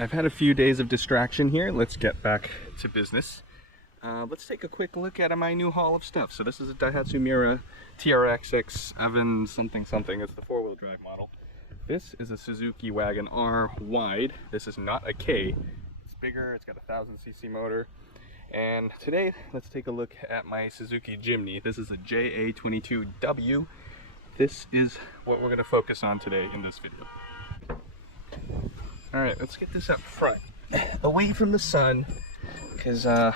I've had a few days of distraction here. Let's get back to business. Let's take a quick look at my new haul of stuff. So this is a Daihatsu Miura TRX6 Evan something. It's the 4-wheel drive model. This is a Suzuki Wagon R wide. This is not a K. It's bigger, it's got a 1000cc motor. And today, let's take a look at my Suzuki Jimny. This is a JA22W. This is what we're going to focus on today in this video. All right, let's get this up front, away from the sun, because I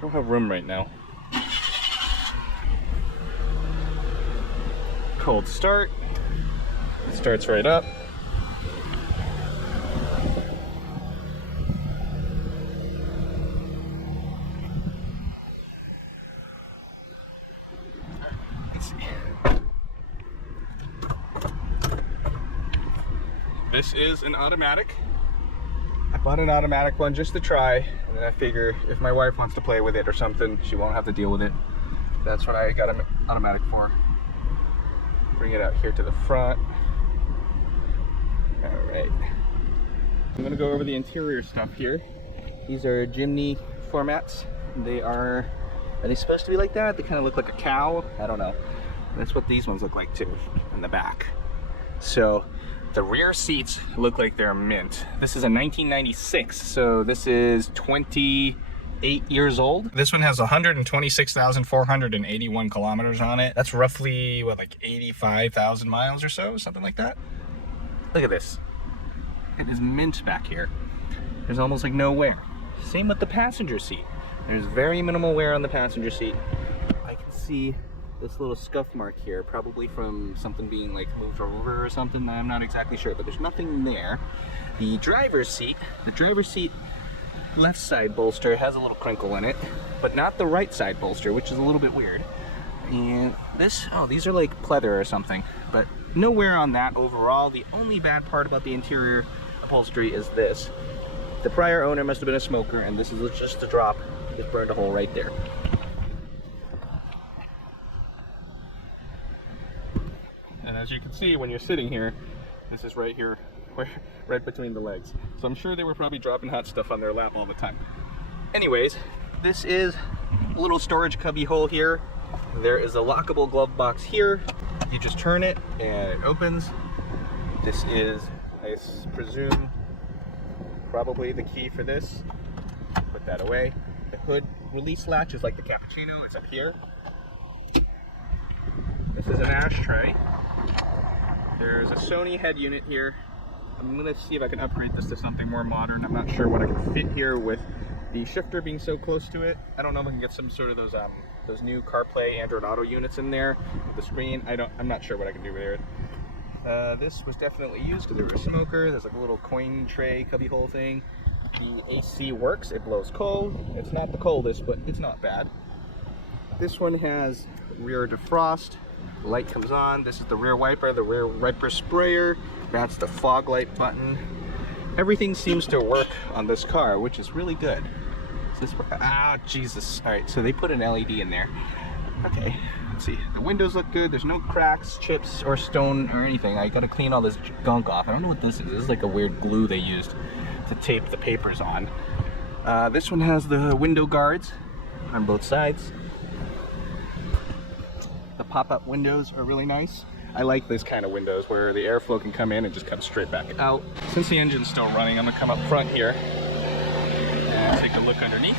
don't have room right now. Cold start. It starts right up. Let's see. This is an automatic. I bought an automatic one just to try, and then I figure if my wife wants to play with it or something, she won't have to deal with it. That's what I got an automatic for. Bring it out here to the front. All right. I'm gonna go over the interior stuff here. These are Jimny formats. Are they supposed to be like that? They kind of look like a cow. I don't know. That's what these ones look like too, in the back. So the rear seats look like they're mint. This is a 1996, so this is 28 years old. This one has 126,481 kilometers on it. That's roughly, what, like 85,000 miles or so, something like that. Look at this. It is mint back here. There's almost like no wear. Same with the passenger seat. There's very minimal wear on the passenger seat. I can see this little scuff mark here, probably from something being like moved over or something. I'm not exactly sure, but there's nothing there. The driver's seat left side bolster has a little crinkle in it, but not the right side bolster, which is a little bit weird. And this, oh, these are like pleather or something, but no wear on that overall. The only bad part about the interior upholstery is this. The prior owner must have been a smoker, and this is just a drop. Just burned a hole right there. And as you can see when you're sitting here, this is right here, right between the legs. So I'm sure they were probably dropping hot stuff on their lap all the time. Anyways, this is a little storage cubby hole here. There is a lockable glove box here. You just turn it and it opens. This is, I presume, probably the key for this. Put that away. The hood release latch is like the cappuccino, it's up here. This is an ashtray. There's a Sony head unit here. I'm gonna see if I can upgrade this to something more modern. I'm not sure what I can fit here with the shifter being so close to it. I don't know if I can get some sort of those new CarPlay Android Auto units in there. The screen, I'm not sure what I can do with it. This was definitely used because there was a smoker. There's like a little coin tray cubby hole thing. The AC works, it blows cold. It's not the coldest, but it's not bad. This one has rear defrost. The light comes on. This is the rear wiper sprayer. That's the fog light button. Everything seems to work on this car, which is really good. Is this, Jesus. All right, so they put an LED in there. Okay, let's see. The windows look good. There's no cracks, chips, or stone or anything. I gotta clean all this gunk off. I don't know what this is. This is like a weird glue they used to tape the papers on. This one has the window guards on both sides. The pop-up windows are really nice. I like this kind of windows where the airflow can come in and just come straight back out. Since the engine's still running, I'm gonna come up front here and take a look underneath.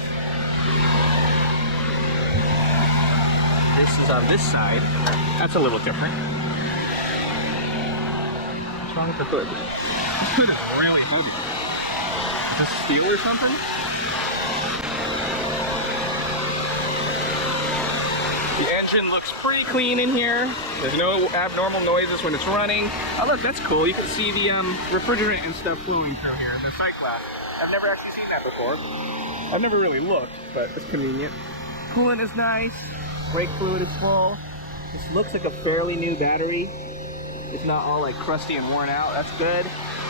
This is on this side. That's a little different. What's wrong with the hood? The hood is really heavy. Is this steel or something? The engine looks pretty clean in here. There's no abnormal noises when it's running. Oh look, that's cool. You can see the refrigerant and stuff flowing through here, the sight glass. I've never actually seen that before. I've never really looked, but it's convenient. Coolant is nice. Brake fluid is full. This looks like a fairly new battery. It's not all like crusty and worn out. That's good.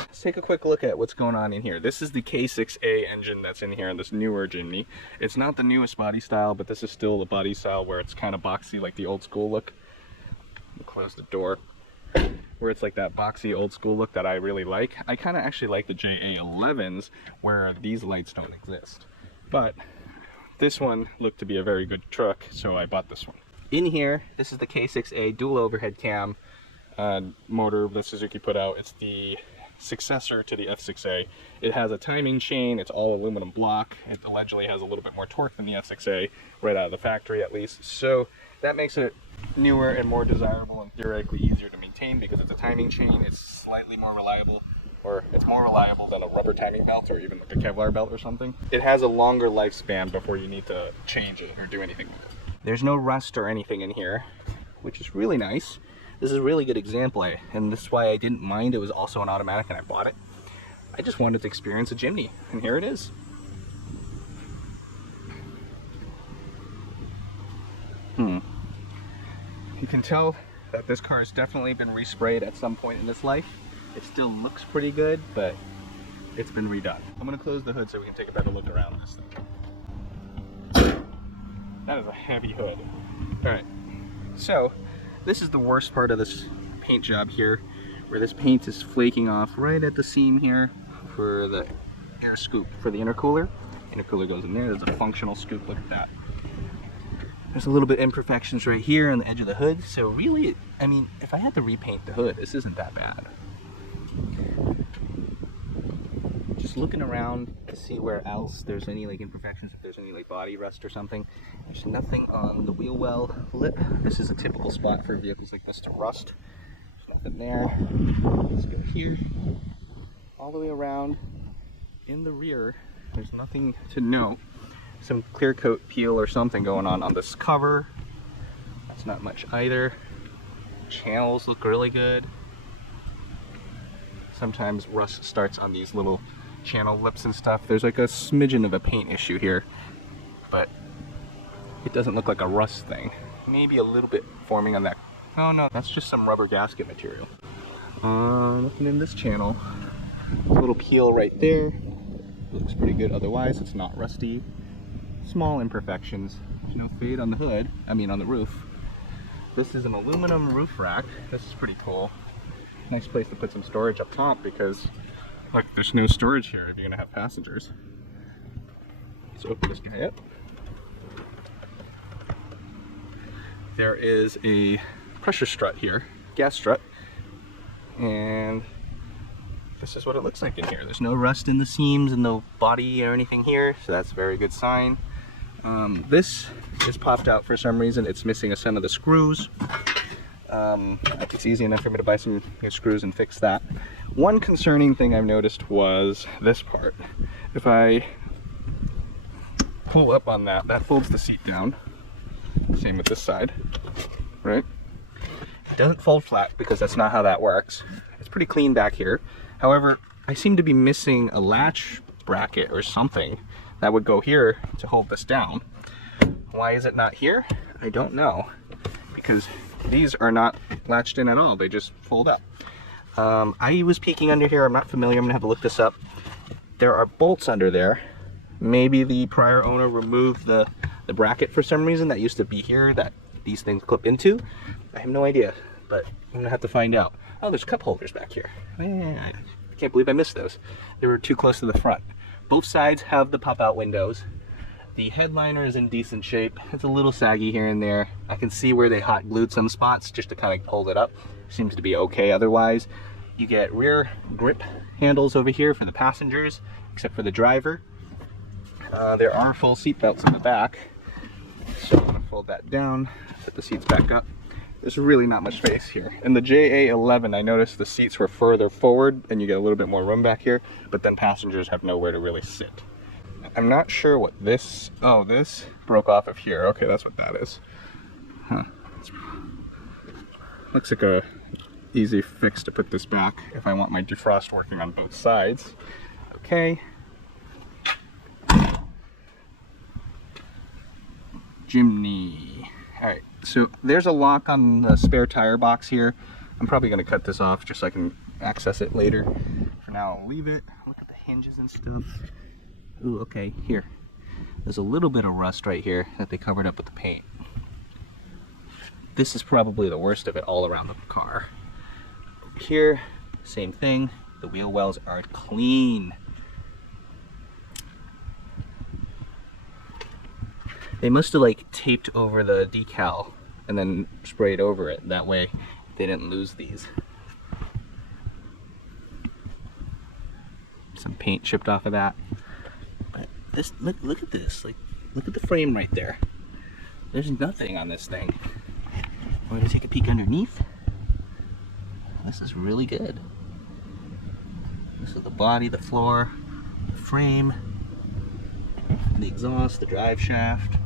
Let's take a quick look at what's going on in here. This is the K6A engine that's in here in this newer Jimny. It's not the newest body style, but this is still the body style where it's kind of boxy like the old school look. Close the door. where it's like that boxy old school look that I really like. I kind of actually like the JA11s where these lights don't exist. But this one looked to be a very good truck, so I bought this one. In here, this is the K6A dual overhead cam motor that Suzuki put out. It's the successor to the F6A. It has a timing chain, it's all aluminum block. It allegedly has a little bit more torque than the F6A, right out of the factory at least. So that makes it newer and more desirable and theoretically easier to maintain because it's a timing chain. It's slightly more reliable, or it's more reliable than a rubber timing belt or even like a Kevlar belt or something. It has a longer lifespan before you need to change it or do anything with it. There's no rust or anything in here, which is really nice. This is a really good example, and this is why I didn't mind it was also an automatic and I bought it. I just wanted to experience a Jimny, and here it is. You can tell that this car has definitely been resprayed at some point in its life. It still looks pretty good, but it's been redone. I'm gonna close the hood so we can take a better look around this thing. That is a heavy hood. All right, so this is the worst part of this paint job here, where this paint is flaking off right at the seam here for the air scoop for the intercooler. Intercooler goes in there, there's a functional scoop, look at that. There's a little bit of imperfections right here on the edge of the hood, so really, I mean, if I had to repaint the hood, this isn't that bad. Just looking around to see where else there's any like imperfections, if there's any like body rust or something. There's nothing on the wheel well lip. This is a typical spot for vehicles like this to rust. There's nothing there. Let's go here, all the way around. In the rear, there's nothing to note. Some clear coat peel or something going on this cover. That's not much either. Channels look really good. Sometimes rust starts on these little channel lips and stuff. There's like a smidgen of a paint issue here, but it doesn't look like a rust thing. Maybe a little bit forming on that. Oh no, that's just some rubber gasket material. Looking in this channel, a little peel right there. Looks pretty good otherwise. It's not rusty. Small imperfections. There's no fade on the hood, I mean on the roof. This is an aluminum roof rack. This is pretty cool. Nice place to put some storage up top because look, there's no storage here if you're gonna have passengers. Let's open this guy up. There is a pressure strut here, gas strut, and this is what it looks like in here. There's no rust in the seams and no body or anything here, so that's a very good sign. This is popped out for some reason. It's missing a set of the screws. It's easy enough for me to buy some new screws and fix that. One concerning thing I've noticed was this part. If I pull up on that, that folds the seat down. Same with this side, right? It doesn't fold flat because that's not how that works. It's pretty clean back here. However, I seem to be missing a latch bracket or something that would go here to hold this down. Why is it not here? I don't know, because these are not latched in at all. They just fold up. I was peeking under here. I'm not familiar. I'm gonna have to look this up. There are bolts under there. Maybe the prior owner removed the bracket for some reason that used to be here that these things clip into. I have no idea, but I'm gonna have to find out. Oh, there's cup holders back here. I can't believe I missed those. They were too close to the front. Both sides have the pop-out windows. The headliner is in decent shape. It's a little saggy here and there. I can see where they hot glued some spots just to kind of hold it up. Seems to be okay otherwise. You get rear grip handles over here for the passengers, except for the driver. There are full seat belts in the back. So I'm gonna fold that down, put the seats back up. There's really not much space here. In the JA11, I noticed the seats were further forward and you get a little bit more room back here, but then passengers have nowhere to really sit. I'm not sure what this, oh, this broke off of here. Okay, that's what that is. Huh. Looks like a easy fix to put this back if I want my defrost working on both sides. Okay. Jimny. All right, so there's a lock on the spare tire box here. I'm probably gonna cut this off just so I can access it later. For now, I'll leave it. Look at the hinges and stuff. Ooh, okay, here. There's a little bit of rust right here that they covered up with the paint. This is probably the worst of it all around the car. Here, same thing. The wheel wells are clean. They must have like taped over the decal and then sprayed over it. That way they didn't lose these. Some paint chipped off of that. But this, look at this. Like, look at the frame right there. There's nothing on this thing. Want to take a peek underneath? This is really good. This is the body, the floor, the frame, the exhaust, the drive shaft,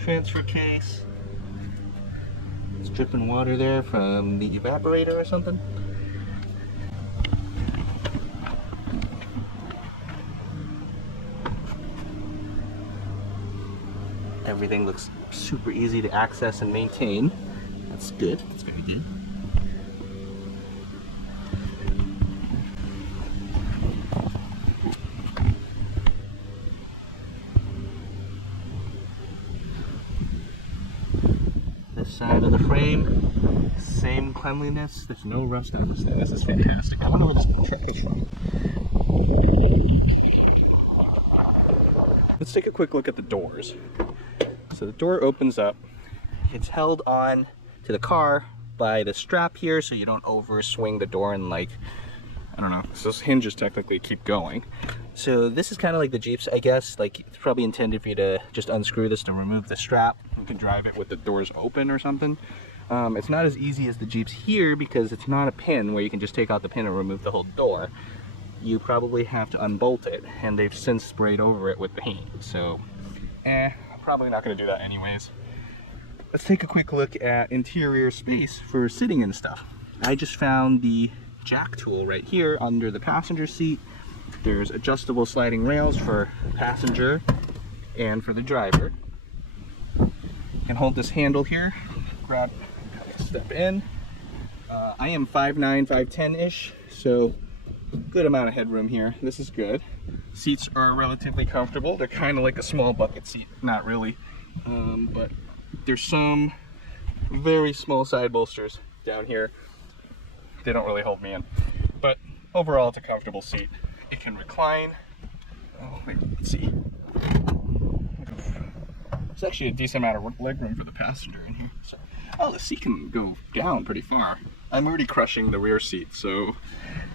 transfer case. It's dripping water there from the evaporator or something. Everything looks super easy to access and maintain. That's good. That's very good. This side of the frame, same cleanliness. There's no rust on this thing. This is fantastic. I wonder where this check is from. Let's take a quick look at the doors. So the door opens up. It's held on to the car by the strap here so you don't over swing the door and, like, I don't know, so those hinges technically keep going. So this is kind of like the Jeeps, I guess. Like, it's probably intended for you to just unscrew this to remove the strap. You can drive it with the doors open or something. It's not as easy as the Jeeps here because it's not a pin where you can just take out the pin and remove the whole door. You probably have to unbolt it, and they've since sprayed over it with paint. So, I'm probably not going to do that anyways. Let's take a quick look at interior space for sitting and stuff. I just found the jack tool right here under the passenger seat. There's adjustable sliding rails for passenger and for the driver. You can hold this handle here, grab, step in. I am 5'9", 5'10"-ish, so good amount of headroom here. This is good. Seats are relatively comfortable. They're kind of like a small bucket seat, not really, but there's some very small side bolsters down here. They don't really hold me in, but overall it's a comfortable seat. It can recline. Oh, wait, let's see. There's actually a decent amount of leg room for the passenger in here. So, oh, the seat can go down pretty far. I'm already crushing the rear seat, so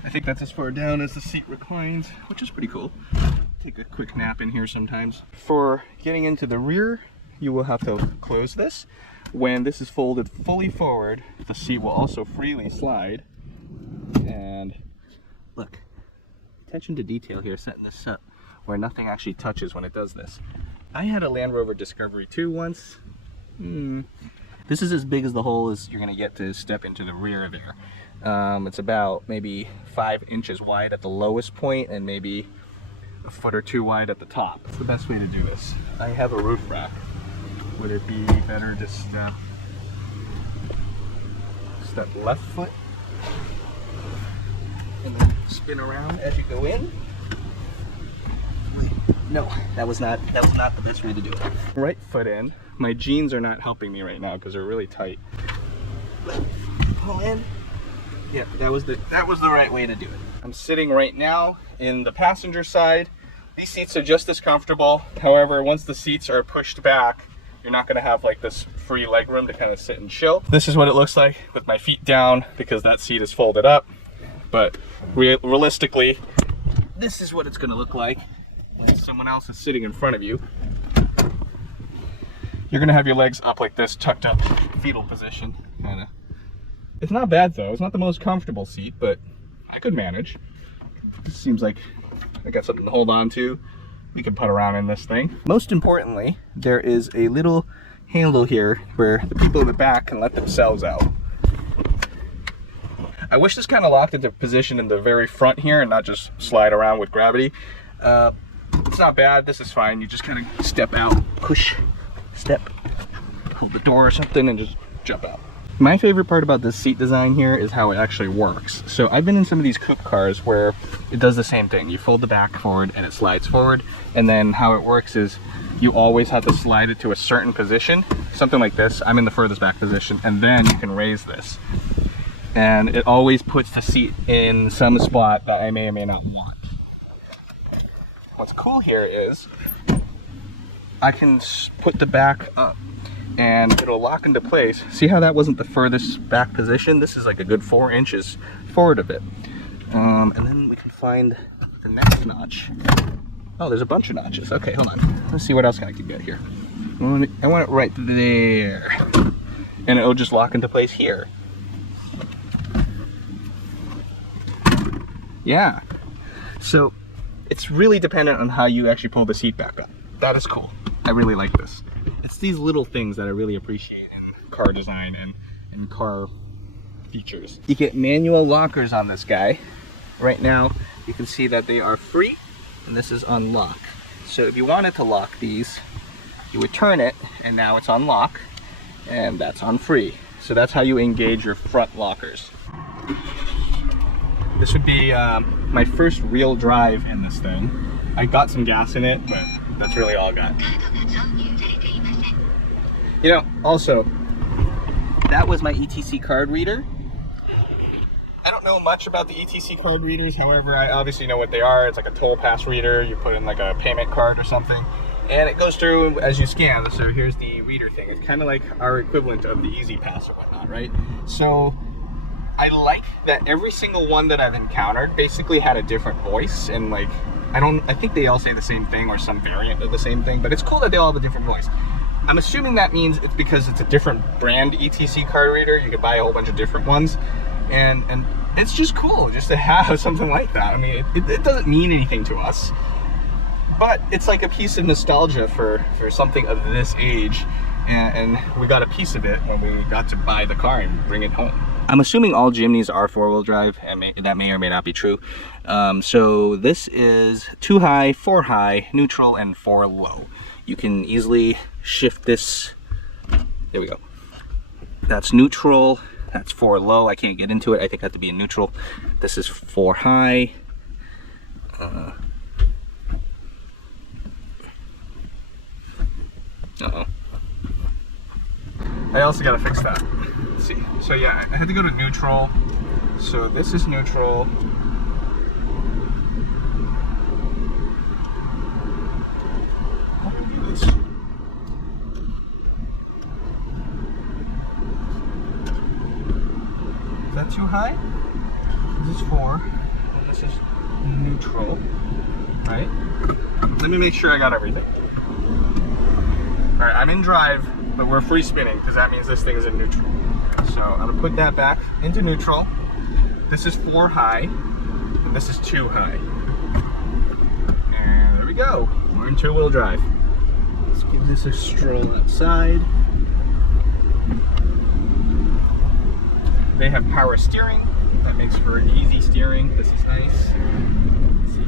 I think that's as far down as the seat reclines, which is pretty cool. Take a quick nap in here sometimes. For getting into the rear, you will have to close this. When this is folded fully forward, the seat will also freely slide. And look, attention to detail here, setting this up where nothing actually touches when it does this. I had a Land Rover Discovery 2 once. This is as big as the hole as you're gonna get to step into the rear there. It's about maybe 5 inches wide at the lowest point and maybe a foot or two wide at the top. It's the best way to do this. I have a roof rack. Would it be better to step left foot and then spin around as you go in? Wait, no, that was not the best way to do it. Right foot in. My jeans are not helping me right now because they're really tight. Pull in. Yeah, that was the right way to do it. I'm sitting right now in the passenger side. These seats are just as comfortable. However, once the seats are pushed back, you're not gonna have like this free leg room to kind of sit and chill. This is what it looks like with my feet down because that seat is folded up. But realistically, this is what it's gonna look like when someone else is sitting in front of you. You're gonna have your legs up like this, tucked up, fetal position, kinda. It's not bad though. It's not the most comfortable seat, but I could manage. It seems like I got something to hold on to. We can putt around in this thing. Most importantly, there is a little handle here where the people in the back can let themselves out. I wish this kind of locked into position in the very front here and not just slide around with gravity. It's not bad. This is fine. You just kind of step out, push, step, hold the door or something, and just jump out. My favorite part about this seat design here is how it actually works. So I've been in some of these coupe cars where it does the same thing. You fold the back forward and it slides forward. And then how it works is you always have to slide it to a certain position. Something like this. I'm in the furthest back position, and then you can raise this. and it always puts the seat in some spot that I may or may not want. What's cool here is I can put the back up and it'll lock into place. See how that wasn't the furthest back position? This is like a good 4 inches forward of it. And then we can find the next notch. Oh, there's a bunch of notches. Okay, hold on. Let's see what else I can get here. I want it right there. And it'll just lock into place here. Yeah. So it's really dependent on how you actually pull the seat back up. That is cool. I really like this. It's these little things that I really appreciate in car design and car features. You get manual lockers on this guy. Right now, you can see that they are free, and this is unlock. So if you wanted to lock these, you would turn it, and now it's on lock, and that's on free. So that's how you engage your front lockers. This would be my first real drive in this thing. I got some gas in it, but that's really all I got. You know, also, that was my ETC card reader. I don't know much about the ETC card readers, however, I obviously know what they are. It's like a toll pass reader. You put in like a payment card or something, and it goes through as you scan. So here's the reader thing. It's kind of like our equivalent of the Easy Pass or whatnot, right? So I like that every single one that I've encountered basically had a different voice, and like, I think they all say the same thing or some variant of the same thing, but it's cool that they all have a different voice. I'm assuming that means it's because it's a different brand ETC card reader. You could buy a whole bunch of different ones, and it's just cool just to have something like that. I mean, it doesn't mean anything to us, but it's like a piece of nostalgia for something of this age, and we got a piece of it when we got to buy the car and bring it home. I'm assuming all Jimnys are 4-wheel drive, and that may or may not be true. So this is 2 high, 4 high, neutral, and 4 low. You can easily shift this. There we go. That's neutral. That's 4 low. I can't get into it. I think I have to be in neutral. This is 4 high. Uh-oh. I also gotta fix that. Let's see. So yeah, I had to go to neutral. So this is neutral. How do I do this? Is that too high? This is 4. And this is neutral. Right? Let me make sure I got everything. Alright, I'm in drive, but we're free spinning because that means this thing is in neutral. So I'm gonna put that back into neutral. This is 4 high, and this is 2 high. And there we go. We're in 2-wheel drive. Let's give this a stroll outside. They have power steering. That makes for easy steering. This is nice. Let's see.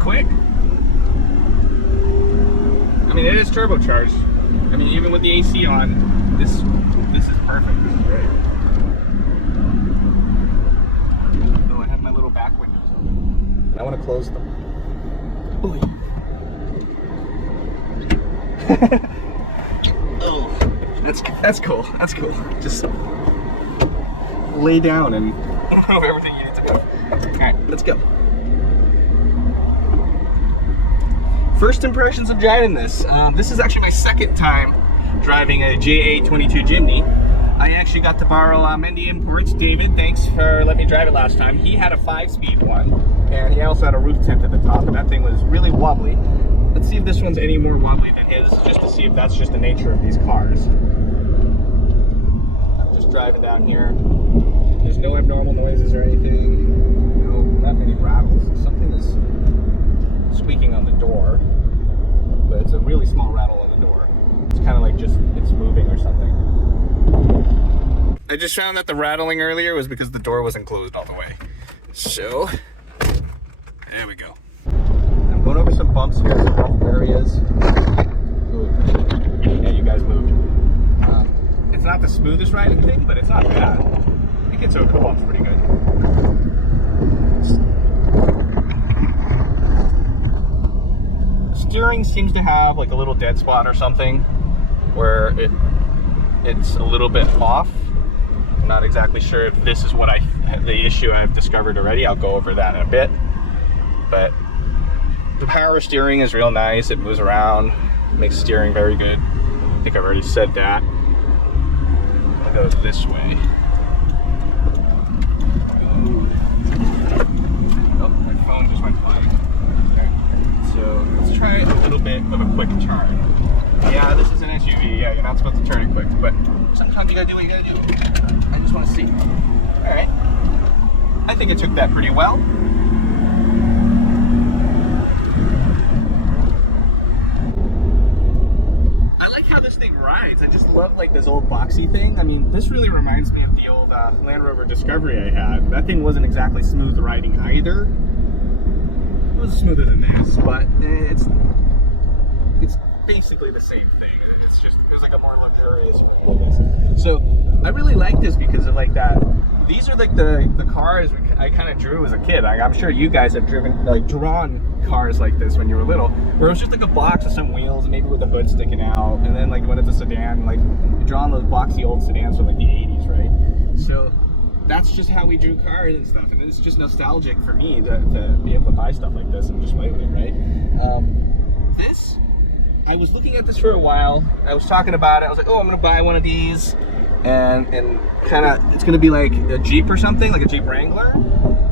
Quick. I mean, it is turbocharged. I mean, even with the AC on, this is perfect. This is great. Oh, I have my little back windows open. I want to close them. Oh, that's cool. That's cool. Just lay down and move everything you need to move. All right, let's go. First impressions of driving this. This is actually my second time driving a JA22 Jimny. I actually got to borrow Mendy Imports. David, thanks for letting me drive it last time. He had a 5-speed one, and he also had a roof tent at the top, and that thing was really wobbly. Let's see if this one's any more wobbly than his, just to see if that's just the nature of these cars. I'm just driving down here. There's no abnormal noises or anything. No, not many rattles. Something is squeaking on the door, but it's a really small rattle on the door. It's kind of like just it's moving or something. I just found that the rattling earlier was because the door wasn't closed all the way. So there we go. I'm going over some bumps here, some rough areas. Ooh. Yeah, you guys moved. It's not the smoothest riding thing, but it's not bad. It gets over the bumps pretty good. steering seems to have like a little dead spot or something where it's a little bit off. I'm not exactly sure if this is the issue I've discovered already. I'll go over that in a bit. But the power steering is real nice. It moves around, makes steering very good. I think I've already said that. I'll go this way. Oh, my phone just went flying. Okay. So let's try a little bit of a quick turn. Yeah, this is an SUV. Yeah, you're not supposed to turn it quick, but sometimes you gotta do what you gotta do. I just want to see. All right. I think it took that pretty well. I like how this thing rides. I just love like this old boxy thing. I mean, this really reminds me of the old Land Rover Discovery I had. That thing wasn't exactly smooth riding either. It was smoother than this, but it's basically the same thing. It's like a more luxurious. So I really like this because of like that. These are like the cars I kind of drew as a kid. I'm sure you guys have drawn cars like this when you were little, where it was just like a box with some wheels, maybe with a hood sticking out, and then like when it's a sedan, like you're drawing those boxy old sedans from like the 80s, right? So that's just how we drew cars and stuff, and it's just nostalgic for me to be able to buy stuff like this and just play with it, right? I was looking at this for a while. I was talking about it. I was like, oh, I'm gonna buy one of these, and kind of it's gonna be like a Jeep or something, like a Jeep Wrangler.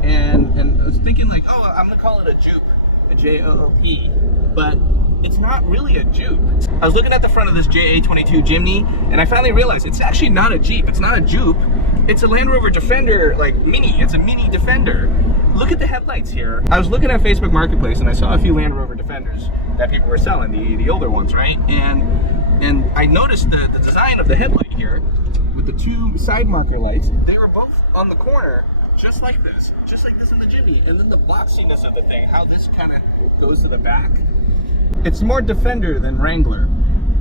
And I was thinking like, oh, I'm gonna call it a Joop, a J-O-O-P, but it's not really a Joop. I was looking at the front of this JA22 Jimny, and I finally realized it's actually not a Jeep. It's not a Joop. It's a Land Rover Defender, like mini. It's a mini Defender. Look at the headlights here. I was looking at Facebook Marketplace and I saw a few Land Rover Defenders that people were selling, the older ones, right? And I noticed the design of the headlight here with the two side marker lights. They were both on the corner, just like this in the Jimny. And then the boxiness of the thing, how this kind of goes to the back. It's more Defender than Wrangler.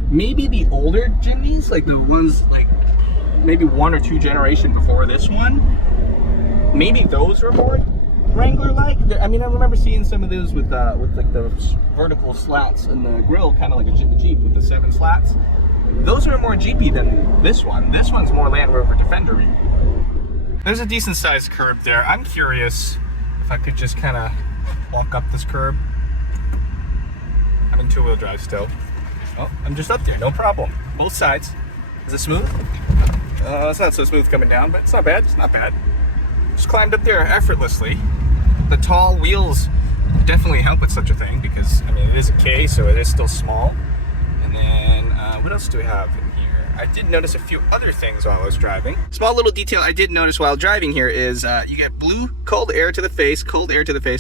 Maybe the older Jimnys, like the ones like maybe 1 or 2 generations before this one, maybe those were more Wrangler-like. I mean, I remember seeing some of those with like the vertical slats in the grill, kind of like a Jeep with the 7 slats. Those are more Jeepy than this one. This one's more Land Rover Defender-y. There's a decent sized curb there. I'm curious if I could just kind of walk up this curb. I'm in 2-wheel drive still. Oh, I'm just up there, no problem. Both sides. Is it smooth? It's not so smooth coming down, but it's not bad. It's not bad. Just climbed up there effortlessly. The tall wheels definitely help with such a thing because, I mean, it is a K, so it is still small. And then, what else do we have in here? I did notice a few other things while I was driving. Small little detail I did notice while driving here is you get blue, cold air to the face,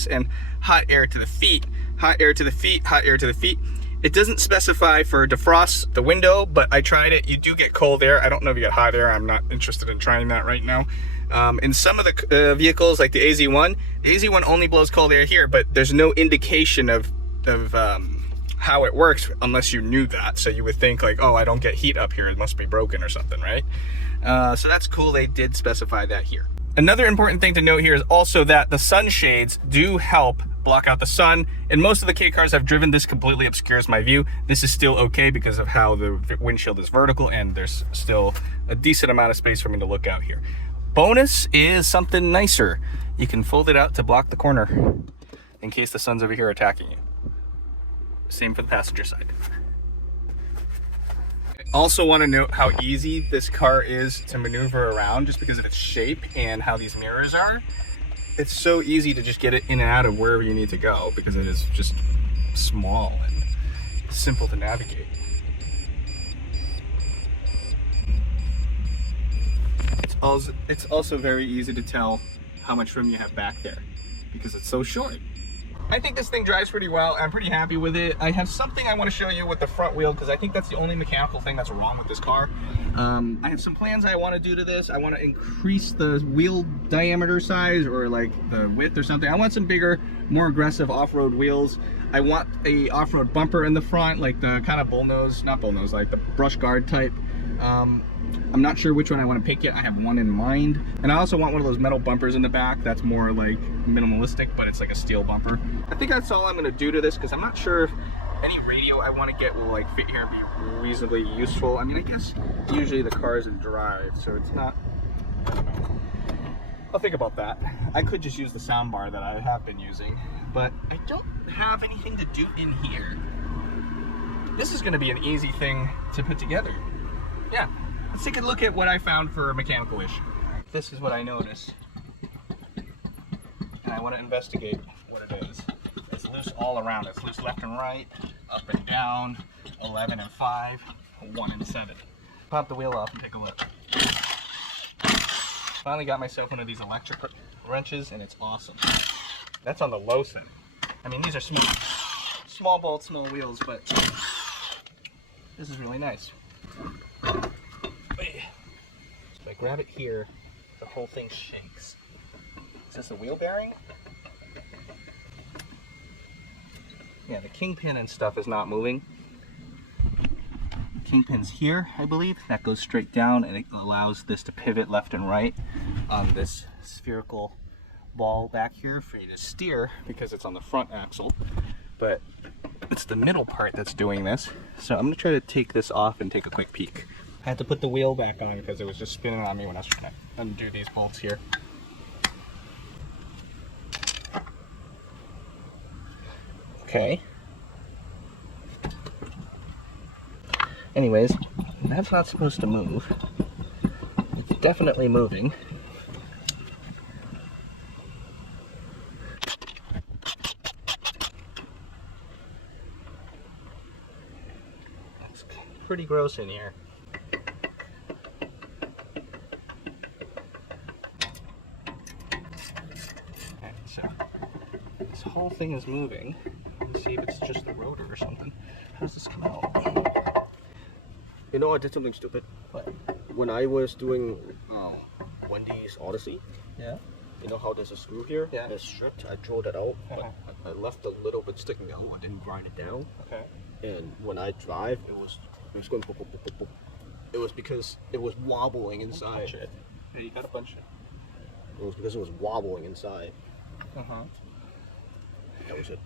and hot air to the feet. Hot air to the feet, hot air to the feet. It doesn't specify for defrost the window, but I tried it. You do get cold air. I don't know if you get hot air. I'm not interested in trying that right now. In some of the vehicles, like the AZ1, the AZ1 only blows cold air here, but there's no indication of how it works unless you knew that. So you would think like, oh, I don't get heat up here. It must be broken or something, right? So that's cool. They did specify that here. Another important thing to note here is also that the sunshades do help block out the sun. And most of the K cars I've driven, this completely obscures my view. This is still okay because of how the windshield is vertical and there's still a decent amount of space for me to look out here. Bonus is something nicer. You can fold it out to block the corner in case the sun's over here attacking you. Same for the passenger side. I also want to note how easy this car is to maneuver around just because of its shape and how these mirrors are. It's so easy to just get it in and out of wherever you need to go because it is just small and simple to navigate. It's also very easy to tell how much room you have back there because it's so short. I think this thing drives pretty well. I'm pretty happy with it. I have something I want to show you with the front wheel because I think that's the only mechanical thing that's wrong with this car. I have some plans I want to do to this. I want to increase the wheel diameter size or like the width or something. I want some bigger, more aggressive off-road wheels. I want a off-road bumper in the front, like the kind of bullnose, not bullnose, like the brush guard type. I'm not sure which one I want to pick yet. I have one in mind. And I also want one of those metal bumpers in the back that's more like minimalistic, but it's like a steel bumper. I think that's all I'm going to do to this because I'm not sure any radio I want to get will like fit here and be reasonably useful. I mean, I guess usually the car is in drive, so it's not, I don't know. I'll think about that. I could just use the sound bar that I have been using, but I don't have anything to do in here. This is going to be an easy thing to put together. Yeah, let's take a look at what I found for a mechanical issue. This is what I noticed, and I want to investigate what it is. It's loose all around. It's loose left and right, up and down, 11 and 5, 1 and 7. Pop the wheel off and take a look. Finally got myself one of these electric wrenches, and it's awesome. That's on the low setting. I mean, these are small bolts, small wheels, but this is really nice. So if I grab it here, the whole thing shakes. Is this a wheel bearing? Yeah, the kingpin and stuff is not moving. Kingpin's here, I believe. That goes straight down, and it allows this to pivot left and right on this spherical ball back here for you to steer, because it's on the front axle. But it's the middle part that's doing this. So I'm gonna try to take this off and take a quick peek. I had to put the wheel back on because it was just spinning on me when I was trying to undo these bolts here. Okay. Anyways, that's not supposed to move. It's definitely moving. It's pretty gross in here. Okay, so this whole thing is moving. Let's see if it's just the rotor or something. How does this come out? You know, I did something stupid. What? When I was doing Wendy's Odyssey, Yeah. you know how there's a screw here? Yeah. It's stripped. I drilled it out, but I left a little bit sticking out. I didn't grind it down. Okay. And when I drive, it was going boop, boop, boop, boop, boop. It was because it was wobbling inside. Punch it. Yeah, you gotta punch it. It was because it was wobbling inside. Uh-huh. That was it.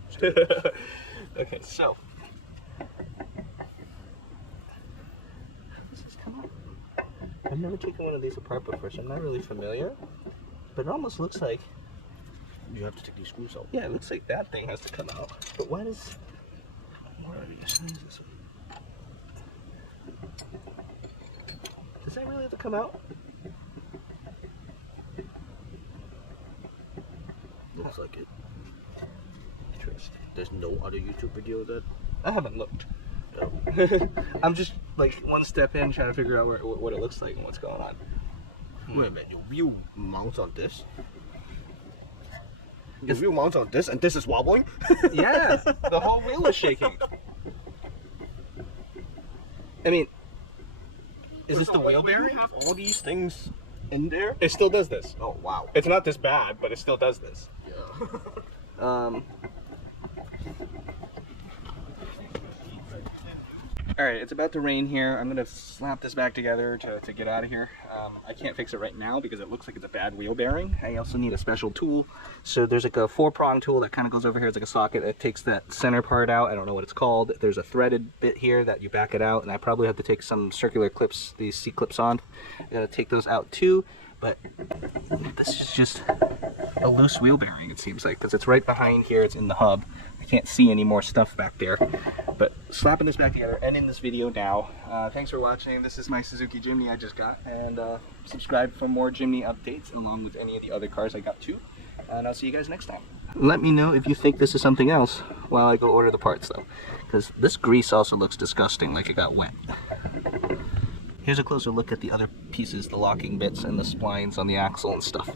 Okay, so. How does this come out? I've never taken one of these apart before, so I'm not really familiar. But it almost looks like, You have to take these screws out. yeah, it looks like that thing has to come out. But why does, where are these things? This one? Does that really have to come out? Looks like it. Interesting. There's no other YouTube video that. I haven't looked. No. I'm just like one step in trying to figure out what it looks like and what's going on. Wait a minute, your wheel mounts on this? Your wheel mounts on this and this is wobbling? Yeah, the whole wheel is shaking. I mean, is this the wheel bearing? You have all these things in there? It still does this. Oh, wow. It's not this bad, but it still does this. Yeah. Alright, it's about to rain here. I'm going to slap this back together to get out of here. I can't fix it right now because it looks like it's a bad wheel bearing. I also need a special tool. So there's like a 4-prong tool that kind of goes over here. It's like a socket. It takes that center part out. I don't know what it's called. There's a threaded bit here that you back it out. And I probably have to take some circular clips, these C-clips on. I got to take those out too. But this is just a loose wheel bearing, it seems like, because it's right behind here. It's in the hub. I can't see any more stuff back there. But slapping this back together, ending this video now. Thanks for watching. This is my Suzuki Jimny I just got. And subscribe for more Jimny updates along with any of the other cars I got too. And I'll see you guys next time. Let me know if you think this is something else while I go order the parts though. Because this grease also looks disgusting, like it got wet. Here's a closer look at the other pieces, the locking bits and the splines on the axle and stuff.